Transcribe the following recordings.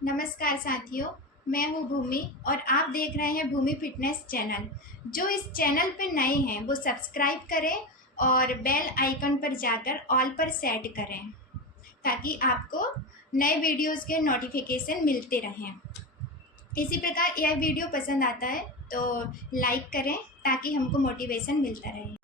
नमस्कार साथियों, मैं हूँ भूमि और आप देख रहे हैं भूमि फिटनेस चैनल। जो इस चैनल पर नए हैं वो सब्सक्राइब करें और बेल आइकन पर जाकर ऑल पर सेट करें ताकि आपको नए वीडियोस के नोटिफिकेशन मिलते रहें। इसी प्रकार यह वीडियो पसंद आता है तो लाइक करें ताकि हमको मोटिवेशन मिलता रहे।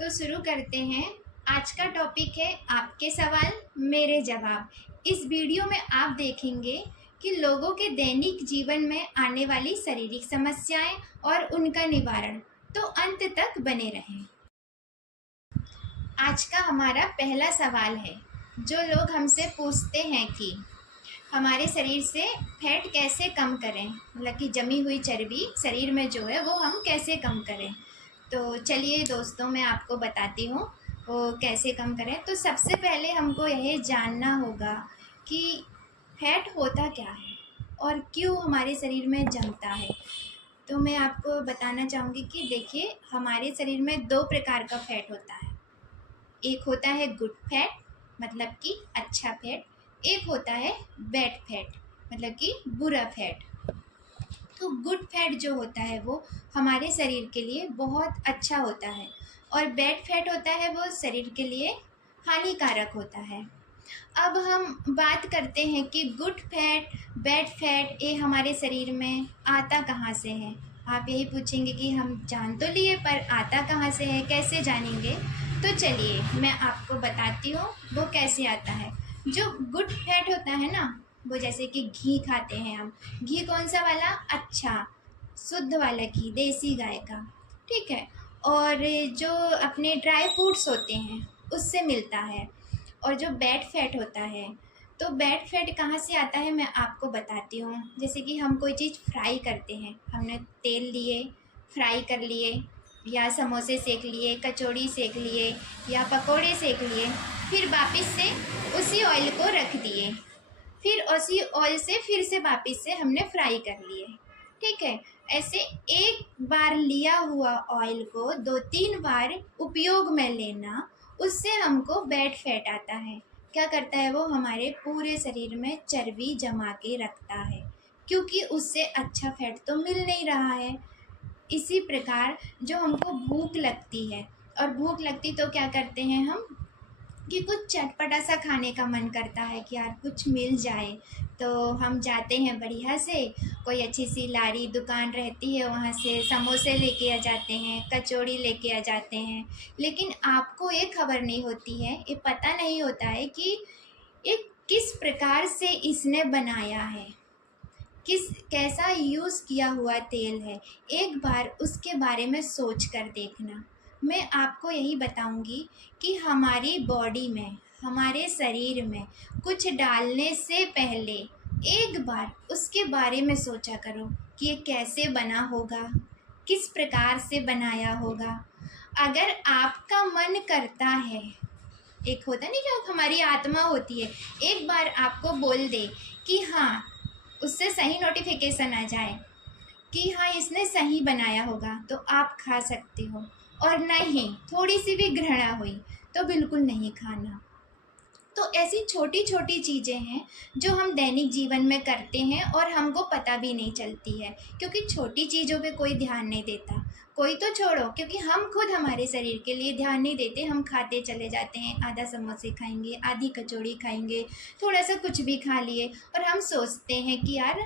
तो शुरू करते हैं। आज का टॉपिक है आपके सवाल मेरे जवाब। इस वीडियो में आप देखेंगे कि लोगों के दैनिक जीवन में आने वाली शारीरिक समस्याएं और उनका निवारण, तो अंत तक बने रहें। आज का हमारा पहला सवाल है। जो लोग हमसे पूछते हैं कि हमारे शरीर से फैट कैसे कम करें, मतलब कि जमी हुई चर्बी शरीर में जो है वो हम कैसे कम करें। तो चलिए दोस्तों, मैं आपको बताती हूँ वो कैसे कम करें। तो सबसे पहले हमको यह जानना होगा कि फैट होता क्या है और क्यों हमारे शरीर में जमता है। तो मैं आपको बताना चाहूँगी कि देखिए, हमारे शरीर में दो प्रकार का फैट होता है। एक होता है गुड फैट, मतलब कि अच्छा फैट। एक होता है बैड फैट, मतलब कि बुरा फैट। तो गुड फैट जो होता है वो हमारे शरीर के लिए बहुत अच्छा होता है और बैड फैट होता है वो शरीर के लिए हानिकारक होता है। अब हम बात करते हैं कि गुड फैट बैड फैट ये हमारे शरीर में आता कहाँ से है। आप यही पूछेंगे कि हम जान तो लिए पर आता कहाँ से है, कैसे जानेंगे। तो चलिए मैं आपको बताती हूँ वो कैसे आता है। जो गुड फैट होता है ना, वो जैसे कि घी खाते हैं हम। घी कौन सा वाला? अच्छा, शुद्ध वाला घी, देसी गाय का, ठीक है। और जो अपने ड्राई फ्रूट्स होते हैं उससे मिलता है। और जो बैड फैट होता है, तो बैड फैट कहाँ से आता है मैं आपको बताती हूँ। जैसे कि हम कोई चीज़ फ्राई करते हैं, हमने तेल लिए, फ्राई कर लिए, या समोसे सेक लिए, कचौड़ी सेक लिए, या पकोड़े सेक लिए, फिर वापस से उसी ऑयल को रख दिए, फिर उसी ऑयल से फिर से वापस से हमने फ्राई कर लिए, ठीक है। ऐसे एक बार लिया हुआ ऑयल को 2-3 बार उपयोग में लेना, उससे हमको बैड फैट आता है। क्या करता है वो? हमारे पूरे शरीर में चर्बी जमा के रखता है, क्योंकि उससे अच्छा फैट तो मिल नहीं रहा है। इसी प्रकार जो हमको भूख लगती है, और भूख लगती तो क्या करते हैं हम कि कुछ चटपटा सा खाने का मन करता है कि यार कुछ मिल जाए। तो हम जाते हैं बढ़िया से, कोई अच्छी सी लारी दुकान रहती है, वहाँ से समोसे लेके आ जाते हैं, कचौड़ी लेके आ जाते हैं। लेकिन आपको ये खबर नहीं होती है, ये पता नहीं होता है कि ये किस प्रकार से इसने बनाया है, किस कैसा यूज़ किया हुआ तेल है। एक बार उसके बारे में सोच कर देखना। मैं आपको यही बताऊंगी कि हमारी बॉडी में, हमारे शरीर में कुछ डालने से पहले एक बार उसके बारे में सोचा करो कि ये कैसे बना होगा, किस प्रकार से बनाया होगा। अगर आपका मन करता है, एक होता नहीं क्या, हमारी आत्मा होती है, एक बार आपको बोल दे कि हाँ, उससे सही नोटिफिकेशन आ जाए कि हाँ इसने सही बनाया होगा, तो आप खा सकते हो। और नहीं, थोड़ी सी भी घृणा हुई तो बिल्कुल नहीं खाना। तो ऐसी छोटी छोटी चीज़ें हैं जो हम दैनिक जीवन में करते हैं और हमको पता भी नहीं चलती है, क्योंकि छोटी चीज़ों पे कोई ध्यान नहीं देता। कोई तो छोड़ो, क्योंकि हम खुद हमारे शरीर के लिए ध्यान नहीं देते। हम खाते चले जाते हैं, आधा समोसे खाएंगे, आधी कचौड़ी खाएंगे, थोड़ा सा कुछ भी खा लिए, और हम सोचते हैं कि यार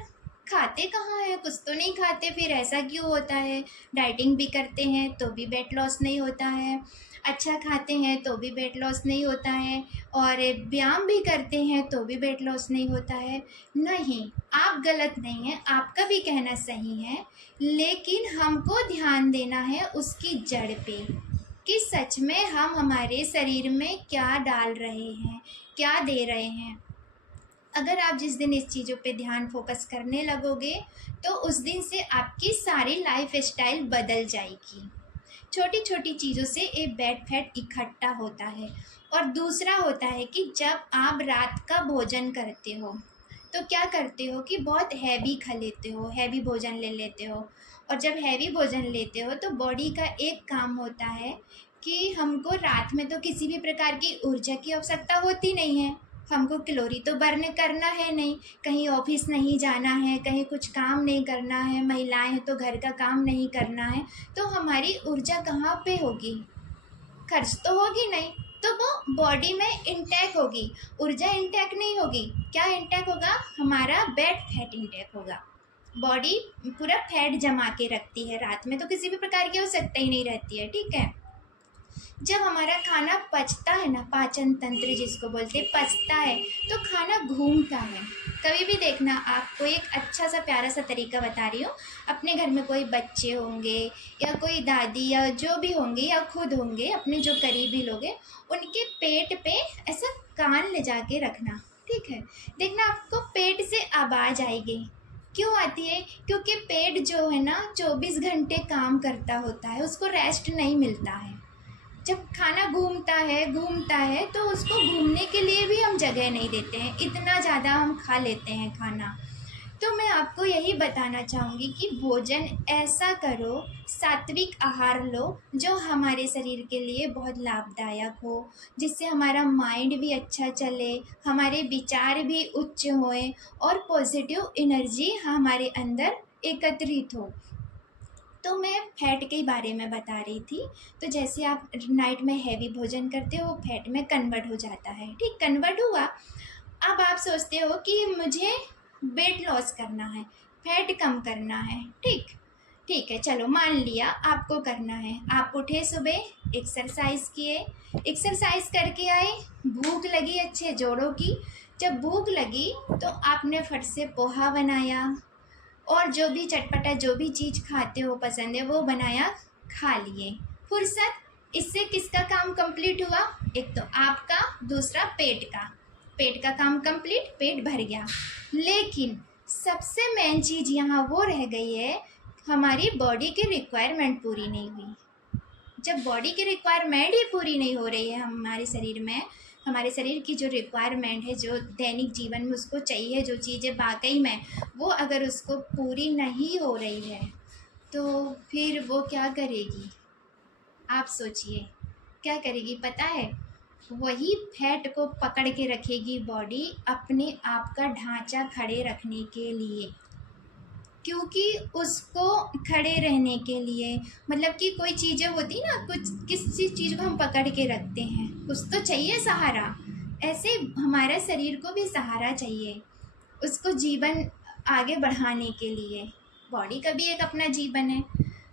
खाते कहाँ हैं, कुछ तो नहीं खाते, फिर ऐसा क्यों होता है। डाइटिंग भी करते हैं तो भी वेट लॉस नहीं होता है, अच्छा खाते हैं तो भी वेट लॉस नहीं होता है, और व्यायाम भी करते हैं तो भी वेट लॉस नहीं होता है। नहीं, आप गलत नहीं हैं, आपका भी कहना सही है, लेकिन हमको ध्यान देना है उसकी जड़ पे कि सच में हम हमारे शरीर में क्या डाल रहे हैं, क्या दे रहे हैं। अगर आप जिस दिन इस चीज़ों पे ध्यान फोकस करने लगोगे तो उस दिन से आपकी सारी लाइफ स्टाइल बदल जाएगी। छोटी छोटी चीज़ों से एक बैड फैट इकट्ठा होता है। और दूसरा होता है कि जब आप रात का भोजन करते हो तो क्या करते हो कि बहुत हैवी खा लेते हो, हैवी भोजन ले लेते हो, और जब हैवी भोजन लेते हो तो बॉडी का एक काम होता है कि हमको रात में तो किसी भी प्रकार की ऊर्जा की आवश्यकता होती नहीं है, हमको कैलोरी तो बर्न करना है नहीं, कहीं ऑफिस नहीं जाना है, कहीं कुछ काम नहीं करना है, महिलाएं हैं तो घर का काम नहीं करना है, तो हमारी ऊर्जा कहाँ पे होगी? खर्च तो होगी नहीं, तो वो बॉडी में इंटैक होगी, ऊर्जा इंटैक नहीं होगी। क्या इंटैक होगा? हमारा बैड फैट इंटैक होगा। बॉडी पूरा फैट जमा के रखती है, रात में तो किसी भी प्रकार की आवश्यकता ही नहीं रहती है, ठीक है। जब हमारा खाना पचता है ना, पाचन तंत्र जिसको बोलते हैं, पचता है, तो खाना घूमता है। कभी भी देखना, आपको एक अच्छा सा प्यारा सा तरीका बता रही हूँ। अपने घर में कोई बच्चे होंगे या कोई दादी या जो भी होंगे या खुद होंगे, अपने जो करीबी लोग हैं, उनके पेट पे ऐसा कान ले जाके रखना, ठीक है। देखना आपको पेट से आवाज़ आएगी। क्यों आती है? क्योंकि पेट जो है ना 24 घंटे काम करता होता है, उसको रेस्ट नहीं मिलता है। जब खाना घूमता है तो उसको घूमने के लिए भी हम जगह नहीं देते हैं, इतना ज़्यादा हम खा लेते हैं खाना। तो मैं आपको यही बताना चाहूँगी कि भोजन ऐसा करो, सात्विक आहार लो जो हमारे शरीर के लिए बहुत लाभदायक हो, जिससे हमारा माइंड भी अच्छा चले, हमारे विचार भी उच्च होएं और पॉजिटिव एनर्जी हमारे अंदर एकत्रित हो। तो मैं फैट के बारे में बता रही थी। तो जैसे आप नाइट में हैवी भोजन करते हो, फैट में कन्वर्ट हो जाता है, ठीक, कन्वर्ट हुआ। अब आप सोचते हो कि मुझे वेट लॉस करना है, फैट कम करना है, ठीक, ठीक है, चलो मान लिया आपको करना है। आप उठे सुबह, एक्सरसाइज किए, एक्सरसाइज करके आए, भूख लगी अच्छे जोड़ों की। जब भूख लगी तो आपने फट से पोहा बनाया और जो भी चटपटा जो भी चीज़ खाते हो पसंद है वो बनाया, खा लिए, फुर्सत। इससे किसका काम कंप्लीट हुआ? एक तो आपका, दूसरा पेट का काम कंप्लीट, पेट भर गया। लेकिन सबसे मेन चीज़ यहाँ वो रह गई है, हमारी बॉडी की रिक्वायरमेंट पूरी नहीं हुई। जब बॉडी की रिक्वायरमेंट ही पूरी नहीं हो रही है हमारे शरीर में, हमारे शरीर की जो रिक्वायरमेंट है, जो दैनिक जीवन में उसको चाहिए, जो चीज़ें वाकई में वो अगर उसको पूरी नहीं हो रही है तो फिर वो क्या करेगी? आप सोचिए, क्या करेगी पता है? वही फैट को पकड़ के रखेगी बॉडी, अपने आप का ढांचा खड़े रखने के लिए। क्योंकि उसको खड़े रहने के लिए, मतलब कि कोई चीज़ें होती ना, कुछ किसी चीज़ को हम पकड़ के रखते हैं, कुछ तो चाहिए सहारा। ऐसे हमारा शरीर को भी सहारा चाहिए, उसको जीवन आगे बढ़ाने के लिए। बॉडी का भी एक अपना जीवन है,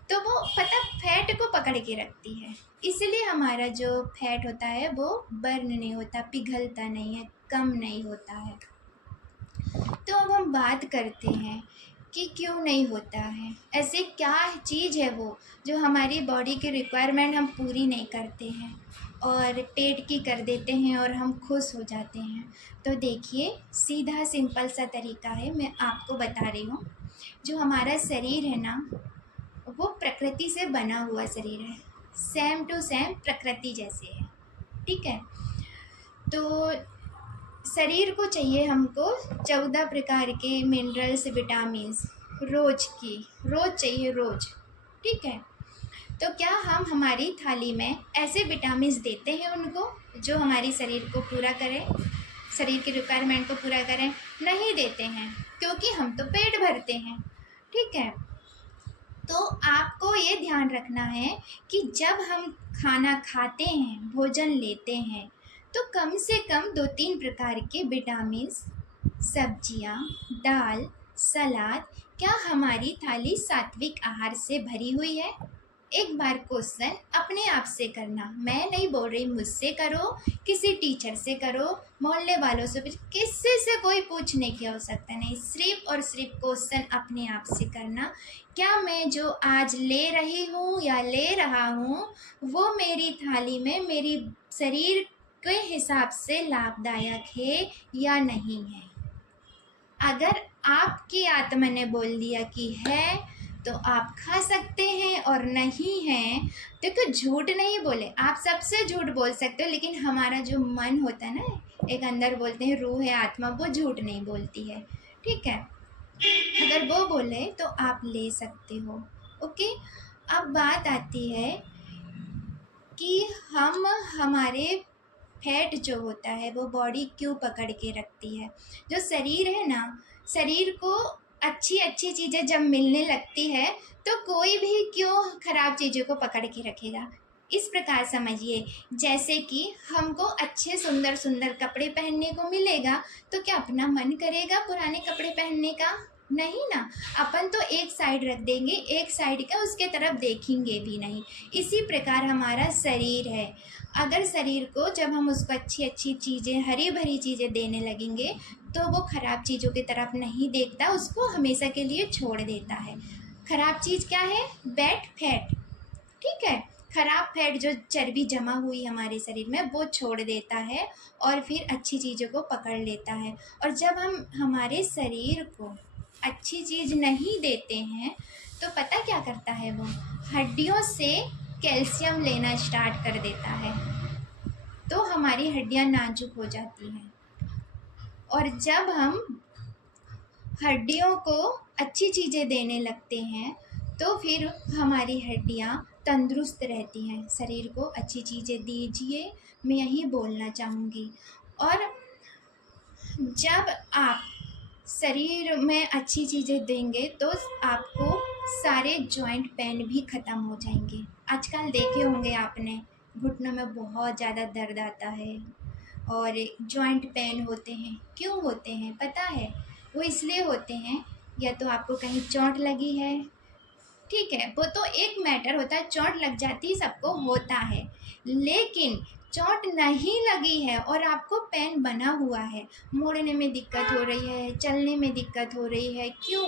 तो वो पता फैट को पकड़ के रखती है, इसलिए हमारा जो फैट होता है वो बर्न नहीं होता, पिघलता नहीं है, कम नहीं होता है। तो अब हम बात करते हैं कि क्यों नहीं होता है, ऐसे क्या चीज़ है वो जो हमारी बॉडी की रिक्वायरमेंट हम पूरी नहीं करते हैं और पेट की कर देते हैं और हम खुश हो जाते हैं। तो देखिए, सीधा सिंपल सा तरीका है, मैं आपको बता रही हूँ। जो हमारा शरीर है ना, वो प्रकृति से बना हुआ शरीर है, सेम टू सेम प्रकृति जैसे है, ठीक है। तो शरीर को चाहिए हमको 14 प्रकार के मिनरल्स, विटामिन्स रोज चाहिए, रोज, ठीक है। तो क्या हम हमारी थाली में ऐसे विटामिन्स देते हैं उनको जो हमारी शरीर को पूरा करें, शरीर की रिक्वायरमेंट को पूरा करें? नहीं देते हैं, क्योंकि हम तो पेट भरते हैं, ठीक है। तो आपको ये ध्यान रखना है कि जब हम खाना खाते हैं, भोजन लेते हैं, तो कम से कम 2-3 प्रकार के विटामिन्स, सब्जियां, दाल, सलाद, क्या हमारी थाली सात्विक आहार से भरी हुई है? एक बार क्वेश्चन अपने आप से करना, मैं नहीं बोल रही, मुझसे करो, किसी टीचर से करो, मोहल्ले वालों से, किसी से कोई पूछने की आवश्यकता नहीं, सिर्फ और सिर्फ क्वेश्चन अपने आप से करना, क्या मैं जो आज ले रही हूँ या ले रहा हूँ वो मेरी थाली में मेरी शरीर के हिसाब से लाभदायक है या नहीं है? अगर आपकी आत्मा ने बोल दिया कि है तो आप खा सकते हैं, और नहीं है, देखो झूठ नहीं बोले, आप सबसे झूठ बोल सकते हो, लेकिन हमारा जो मन होता है ना, एक अंदर बोलते हैं रूह है, आत्मा, वो झूठ नहीं बोलती है, ठीक है। अगर वो बोले तो आप ले सकते हो, ओके। अब बात आती है कि हम हमारे फैट जो होता है वो बॉडी क्यों पकड़ के रखती है। जो शरीर है ना, शरीर को अच्छी अच्छी चीज़ें जब मिलने लगती है तो कोई भी क्यों खराब चीज़ों को पकड़ के रखेगा। इस प्रकार समझिए, जैसे कि हमको अच्छे सुंदर सुंदर कपड़े पहनने को मिलेगा तो क्या अपना मन करेगा पुराने कपड़े पहनने का? नहीं ना। अपन तो एक साइड रख देंगे, एक साइड का उसके तरफ देखेंगे भी नहीं। इसी प्रकार हमारा शरीर है। अगर शरीर को जब हम उसको अच्छी अच्छी चीज़ें, हरी भरी चीज़ें देने लगेंगे तो वो ख़राब चीज़ों की तरफ नहीं देखता, उसको हमेशा के लिए छोड़ देता है। ख़राब चीज़ क्या है? Bad fat. ठीक है। खराब फैट जो चर्बी जमा हुई हमारे शरीर में वो छोड़ देता है और फिर अच्छी चीज़ों को पकड़ लेता है। और जब हम हमारे शरीर को अच्छी चीज़ नहीं देते हैं तो पता क्या करता है वो? हड्डियों से कैल्शियम लेना स्टार्ट कर देता है, तो हमारी हड्डियां नाजुक हो जाती हैं। और जब हम हड्डियों को अच्छी चीज़ें देने लगते हैं तो फिर हमारी हड्डियां तंदुरुस्त रहती हैं। शरीर को अच्छी चीज़ें दीजिए, मैं यही बोलना चाहूँगी। और जब आप शरीर में अच्छी चीज़ें देंगे तो आपको सारे जॉइंट पेन भी ख़त्म हो जाएंगे। आजकल देखे होंगे आपने, घुटनों में बहुत ज़्यादा दर्द आता है और जॉइंट पेन होते हैं। क्यों होते हैं पता है? वो इसलिए होते हैं, या तो आपको कहीं चोट लगी है, ठीक है, वो तो एक मैटर होता है, चोट लग जाती है, सबको होता है। लेकिन चोट नहीं लगी है और आपको पेन बना हुआ है, मुड़ने में दिक्कत हो रही है, चलने में दिक्कत हो रही है, क्यों?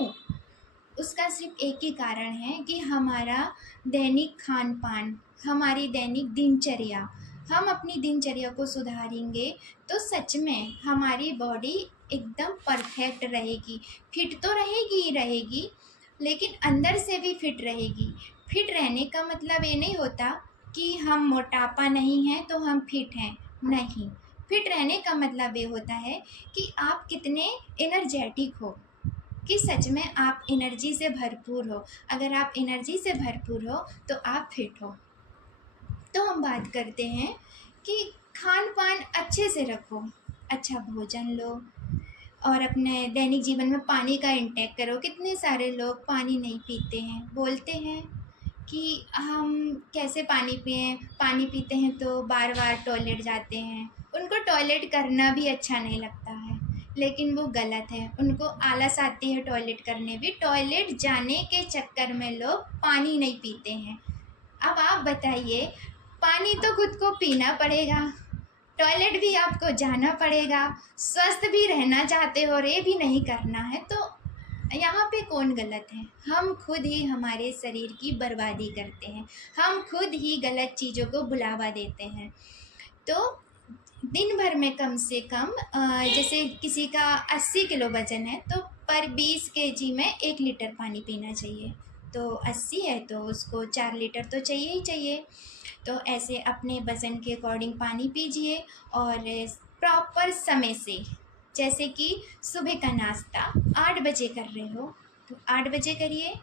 उसका सिर्फ एक ही कारण है कि हमारा दैनिक खान पान, हमारी दैनिक दिनचर्या। हम अपनी दिनचर्या को सुधारेंगे तो सच में हमारी बॉडी एकदम परफेक्ट रहेगी। फिट तो रहेगी ही रहेगी, लेकिन अंदर से भी फिट रहेगी। फिट रहने का मतलब ये नहीं होता कि हम मोटापा नहीं है तो हम फिट हैं, नहीं। फिट रहने का मतलब ये होता है कि आप कितने एनर्जेटिक हो, कि सच में आप एनर्जी से भरपूर हो। अगर आप एनर्जी से भरपूर हो तो आप फिट हो। तो हम बात करते हैं कि खान पान अच्छे से रखो, अच्छा भोजन लो और अपने दैनिक जीवन में पानी का इंटेक करो। कितने सारे लोग पानी नहीं पीते हैं, बोलते हैं कि हम कैसे पानी पिएं, पानी पीते हैं तो बार बार टॉयलेट जाते हैं। उनको टॉयलेट करना भी अच्छा नहीं लगता है, लेकिन वो गलत है। उनको आलस आती है टॉयलेट करने भी, टॉयलेट जाने के चक्कर में लोग पानी नहीं पीते हैं। अब आप बताइए, पानी तो खुद को पीना पड़ेगा, टॉयलेट भी आपको जाना पड़ेगा, स्वस्थ भी रहना चाहते हो और ये भी नहीं करना है, तो यहाँ पे कौन गलत है? हम खुद ही हमारे शरीर की बर्बादी करते हैं, हम खुद ही गलत चीज़ों को बुलावा देते हैं। तो दिन भर में कम से कम जैसे किसी का 80 किलो वज़न है तो पर 20 केजी में 1 लीटर पानी पीना चाहिए। तो 80 है तो उसको 4 लीटर तो चाहिए ही चाहिए। तो ऐसे अपने वज़न के अकॉर्डिंग पानी पीजिए और प्रॉपर समय से, जैसे कि सुबह का नाश्ता 8 बजे कर रहे हो तो 8 बजे करिए,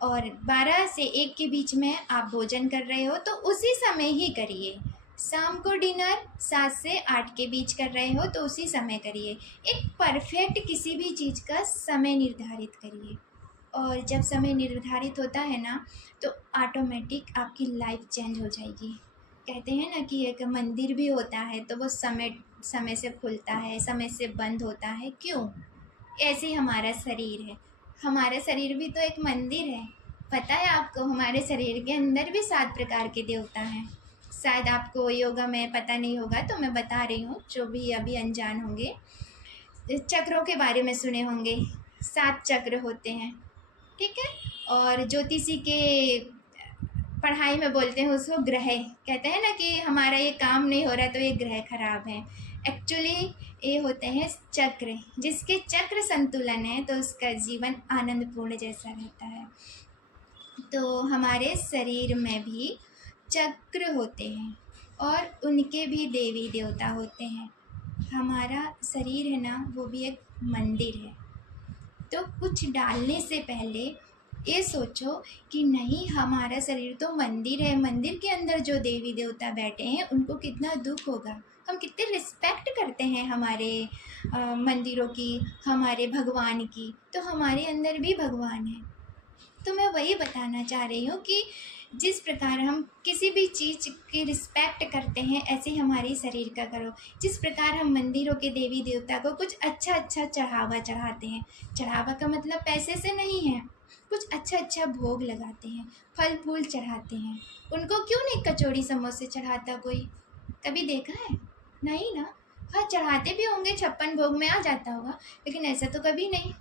और 12 से 1 के बीच में आप भोजन कर रहे हो तो उसी समय ही करिए। शाम को डिनर 7 से 8 के बीच कर रहे हो तो उसी समय करिए। एक परफेक्ट किसी भी चीज़ का समय निर्धारित करिए, और जब समय निर्धारित होता है ना तो ऑटोमेटिक आपकी लाइफ चेंज हो जाएगी। कहते हैं ना कि एक मंदिर भी होता है तो वो समय समय से खुलता है, समय से बंद होता है, क्यों? ऐसे ही हमारा शरीर है, हमारा शरीर भी तो एक मंदिर है। पता है आपको, हमारे शरीर के अंदर भी 7 प्रकार के देवता हैं। शायद आपको योगा में पता नहीं होगा तो मैं बता रही हूँ, जो भी अभी अनजान होंगे। चक्रों के बारे में सुने होंगे, 7 चक्र होते हैं, ठीक है। और ज्योतिषी के पढ़ाई में बोलते हैं उसको ग्रह, कहते हैं ना कि हमारा ये काम नहीं हो रहा तो ये ग्रह खराब है। एक्चुअली ये होते हैं चक्र, जिसके चक्र संतुलन है तो उसका जीवन आनंदपूर्ण जैसा रहता है। तो हमारे शरीर में भी चक्र होते हैं और उनके भी देवी देवता होते हैं। हमारा शरीर है ना, वो भी एक मंदिर है। तो कुछ डालने से पहले ये सोचो कि नहीं, हमारा शरीर तो मंदिर है, मंदिर के अंदर जो देवी देवता बैठे हैं उनको कितना दुख होगा। हम कितने रिस्पेक्ट करते हैं हमारे मंदिरों की, हमारे भगवान की, तो हमारे अंदर भी भगवान है। तो मैं वही बताना चाह रही हूँ कि जिस प्रकार हम किसी भी चीज़ की रिस्पेक्ट करते हैं, ऐसे ही हमारे शरीर का करो। जिस प्रकार हम मंदिरों के देवी देवता को कुछ अच्छा अच्छा चढ़ावा चढ़ाते हैं, चढ़ावा का मतलब पैसे से नहीं है, कुछ अच्छा अच्छा भोग लगाते हैं, फल फूल चढ़ाते हैं, उनको क्यों नहीं कचौड़ी समोसे चढ़ाता कोई? कभी देखा है? नहीं ना। हाँ, चढ़ाते भी होंगे, 56 भोग में आ जाता होगा, लेकिन ऐसा तो कभी नहीं।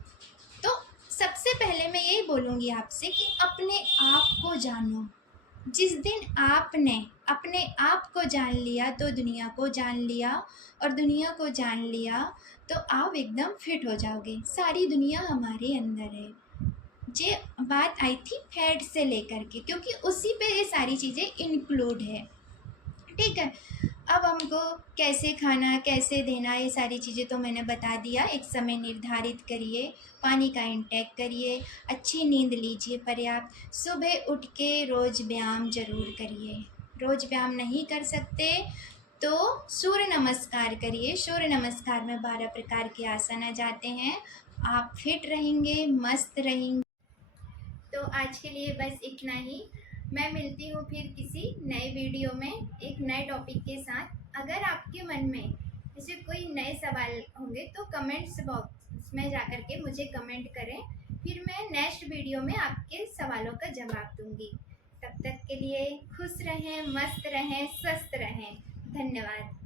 तो सबसे पहले मैं यही बोलूँगी आपसे कि अपने आप को जानो। जिस दिन आपने अपने आप को जान लिया तो दुनिया को जान लिया, और दुनिया को जान लिया तो आप एकदम फिट हो जाओगे। सारी दुनिया हमारे अंदर है। ये बात आई थी फैट से लेकर के, क्योंकि उसी पे ये सारी चीज़ें इंक्लूड है। ठीक है, अब हमको कैसे खाना, कैसे देना, ये सारी चीज़ें तो मैंने बता दिया। एक समय निर्धारित करिए, पानी का इंटेक करिए, अच्छी नींद लीजिए पर्याप्त, सुबह उठ के रोज़ व्यायाम ज़रूर करिए। रोज़ व्यायाम नहीं कर सकते तो सूर्य नमस्कार करिए। सूर्य नमस्कार में 12 प्रकार के आसन आ जाते हैं। आप फिट रहेंगे, मस्त रहेंगे। तो आज के लिए बस इतना ही। मैं मिलती हूँ फिर किसी नए वीडियो में एक नए टॉपिक के साथ। अगर आपके मन में ऐसे कोई नए सवाल होंगे तो कमेंट्स बॉक्स में जाकर के मुझे कमेंट करें, फिर मैं नेक्स्ट वीडियो में आपके सवालों का जवाब दूंगी। तब तक के लिए खुश रहें, मस्त रहें, स्वस्थ रहें। धन्यवाद।